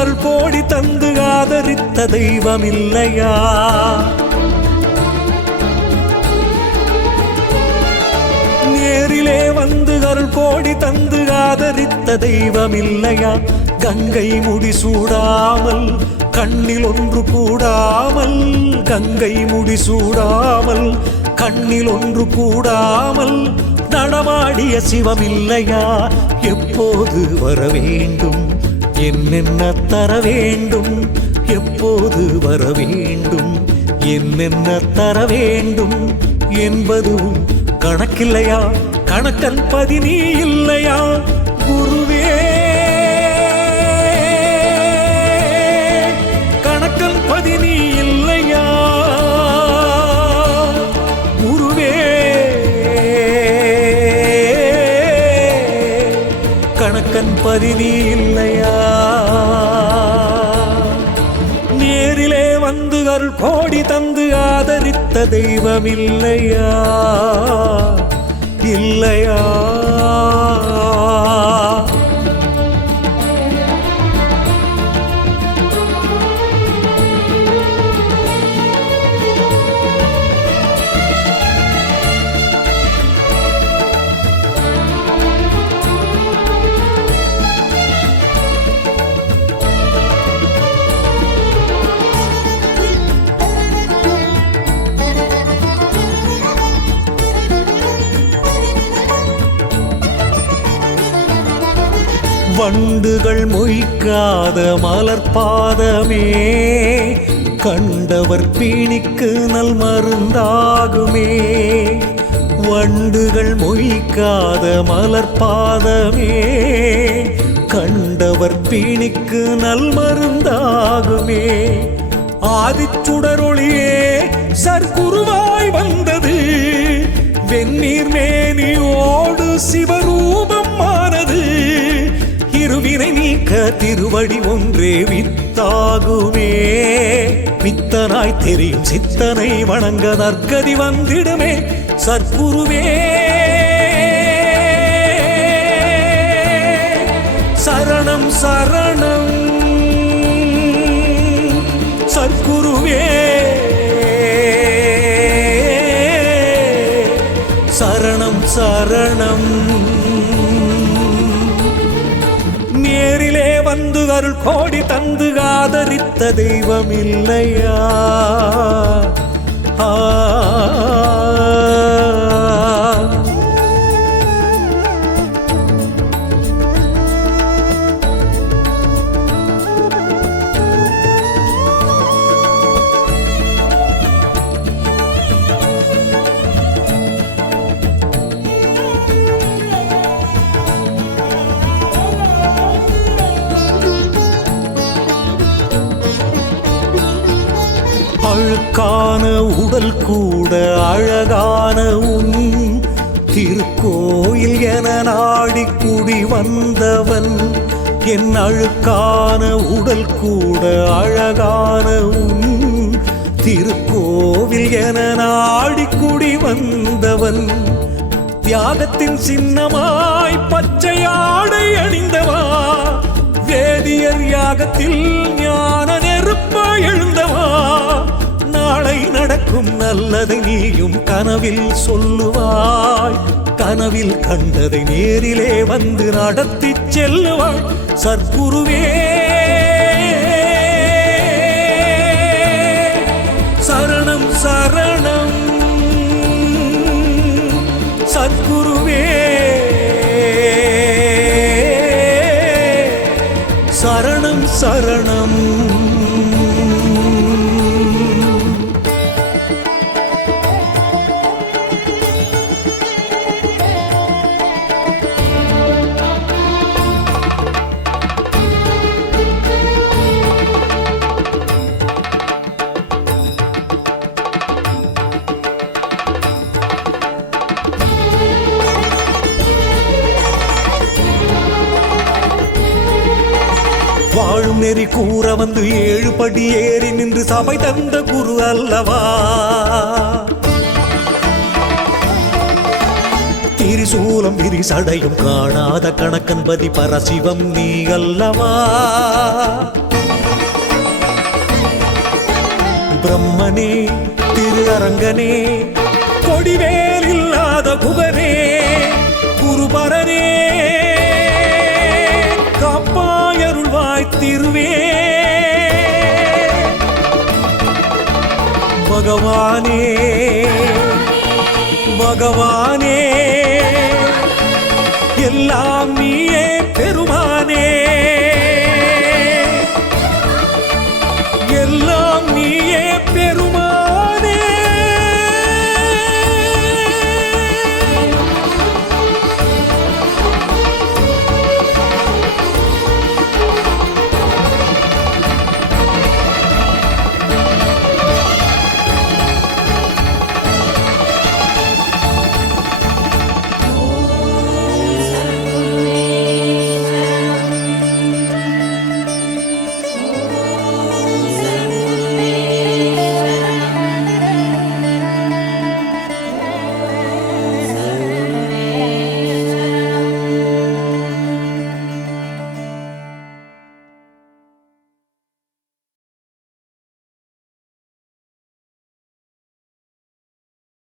அருள் கோடி தந்து ஆதரித்த தெய்வம் இல்லையா? நேரிலே வந்து அருள் கோடி தந்து ஆதரித்த தெய்வம் இல்லையா? கங்கை முடிசூடாமல் கண்ணில் ஒன்று கூடாமல், கங்கை முடிசூடாமல் கண்ணில் ஒன்று கூடாமல் நடமாடிய சிவம் இல்லையா? எப்போது வர வேண்டும், என்னென்ன தர வேண்டும், எப்போது வர வேண்டும், என்னென்ன தர வேண்டும் என்பதும் கணக்கில்லையா? கணக்கன் பதினி இல்லையா? குருவே கணக்கன் பதினி இல்லையா? குருவே கணக்கன் பதினி இல்லையா? நேரிலே வந்து அருள் கோடி தந்து ஆதரித்த தெய்வம் இல்லையா? இல்லையா? வண்டுகள் மொய்க்காத மலர்பாதமே கண்டவர் பீணிக்கு நல் மருந்தாகுமே. வண்டுகள் மொய்க்காத மலர்பாதமே கண்டவர் பீணிக்கு நல் மருந்தாகுமே. ஆதிச்சுடரொளியே சர்க்குருவாய் வந்தது, வெந்நீர் மேனியோடு சிவரூபம் ஆனது. இருவினை நீக்க திருவடி ஒன்றே வித்தாகுமே. வித்தனாய் தெரியும் சித்தனை வணங்க நற்கதி வந்திடுமே. சர்க்குருவே சரணம் சரணம், சர்க்குருவே சரணம் சரணம். நேரிலே வந்து அருள் கோடி தந்து ஆதரித்த தெய்வம் இல்லையா? அழுக்கான உடல் கூட அழகான உன் திருக்கோயில் என நாடி குடி வந்தவன். என் அழுக்கான உடல் கூட அழகான உன் திருக்கோவில் என நாடி குடி வந்தவன். தியாகத்தின் சின்னமாய் பச்சை ஆடை அணிந்தவா, வேதியர் யாகத்தில் ஞான நெருப்பாய் எழுந்தவா. நாளை நடக்கும் நல்லதை நீயும் கனவில் சொல்லுவாய், கனவில் கண்டதை நேரிலே வந்து நடத்தி செல்லுவாய். சர்க்குருவே சரணம் சரணம், சர்க்குருவே சரணம் சரணம். வாழும் நெறி கூற வந்து 7 படி ஏறி நின்று சபை தந்த குரு அல்லவா. திரிசூலம் விரிசடையும் காணாத கணக்கன்பதி பரசிவம் நீ அல்லவா பிரம்மனே திரு அரங்கனே கொடிவேல் இல்லாத குகனே குருபரனே காப்பாயருள்வாய் திருவே பகவானே பகவானே எல்லாம் நீயே